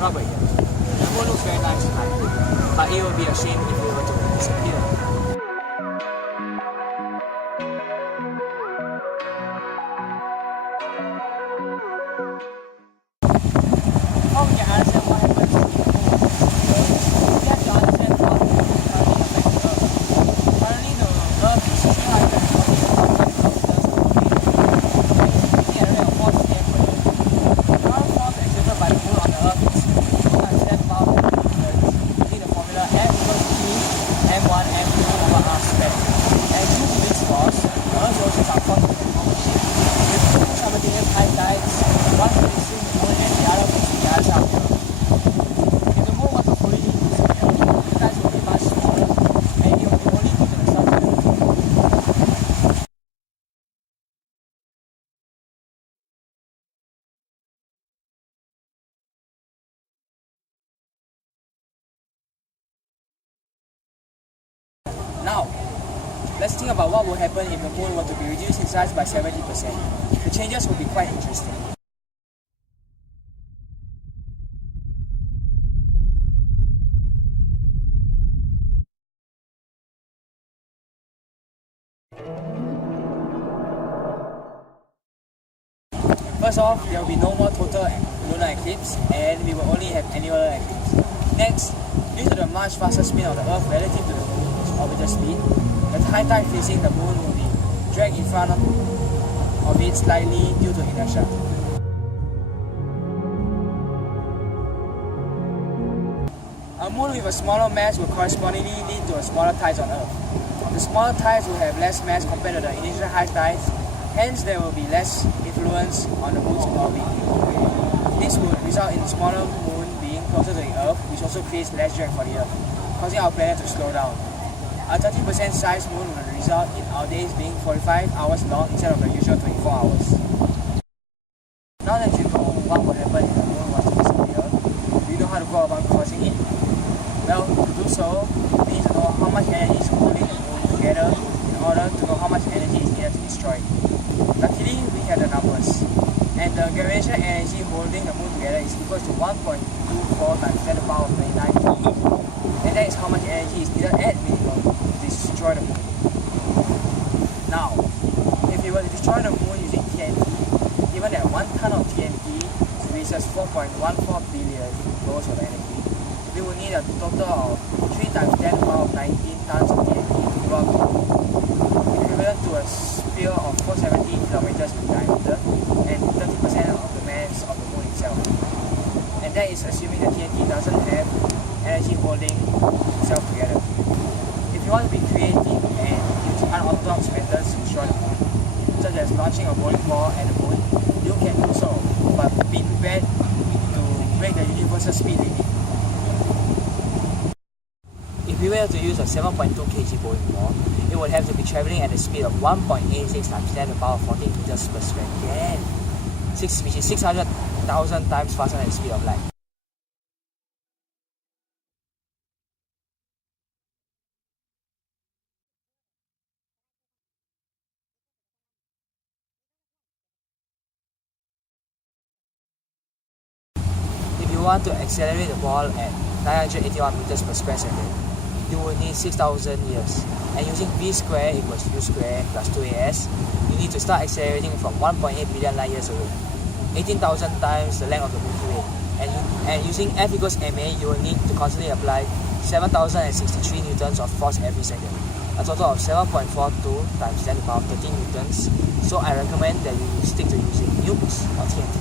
rubber here. The moon looks very nice tonight, but it would be a shame if it were to disappear. How we can understand what happens if the moon disappears? We have to understand what currently affects the Earth. Currently, the Earth is 348,000 kilometers away, and it's spinning at a rate of 4 km per year. The current force exerted by the moon on the Earth is 2 times 10 power of 10 newtons, using the formula F equals P m1 m2 over r squared. And due to this force, the Earth's oceans are forced to form a shape, with two simultaneous high tides, one facing the moon and the other facing the other side of the Earth. If the moon were to fully disappear, the tides would be much smaller, and it would be only due to the sun's gravity. Now, let's think about what would happen if the moon were to be reduced in size by 70%. The changes would be quite interesting. First off, there will be no more total lunar eclipse, and we will only have annular eclipse. Next, due to the much faster spin of the Earth relative to the moon's orbital speed, the high tide facing the moon will be dragged in front of it slightly due to inertia. A moon with a smaller mass will correspondingly lead to a smaller tides on Earth. The smaller tides will have less mass compared to the initial high tides, hence there will be less influence on the moon's orbit. This will result in the smaller moon being closer to the Earth, which also creates less drag for the Earth, causing our planet to slow down. A 30% size moon will result in our days being 45 hours long instead of the usual 24 hours. Now that you know what would happen if the moon was to disappear, do you know how to go about causing it? Well, to do so, we need to know how much energy is holding the moon together in order to know how much energy is needed to destroy it. Luckily, we have the numbers, and the gravitational energy holding the moon together is equal to 1.24 times 10 to the power of 29 joules. And that is how much energy is needed at minimum to destroy the moon. Now, if you were to destroy the moon using TNT, given that 1 ton of TNT releases 4.14 billion joules of energy, we will need a total of 3 times 10 to the power of 19 tons of TNT to blow up the moon, equivalent to a sphere of 470 kilometers in diameter and 30% of the mass of the moon itself. And that is assuming the TNT doesn't have energy holding itself together. If you want to be creative and use unorthodox methods to destroy the moon, such as launching a bowling ball at the moon, you can do so, but be prepared to break the universal speed limit. If we were to use a 7.2 kg bowling ball, it would have to be travelling at a speed of 1.86 times 10 to the power of 14 meters per second, which is 600,000 times faster than the speed of light. If you want to accelerate the ball at 981 meters per square second, you will need 6,000 years. And using v squared equals u squared plus 2as, you need to start accelerating from 1.8 billion light years away, 18,000 times the length of the Milky Way. And using F equals ma, you will need to constantly apply 7,063 newtons of force every second, a total of 7.42 times 10 to the power of 13 newtons. So I recommend that you stick to using nukes or TNT.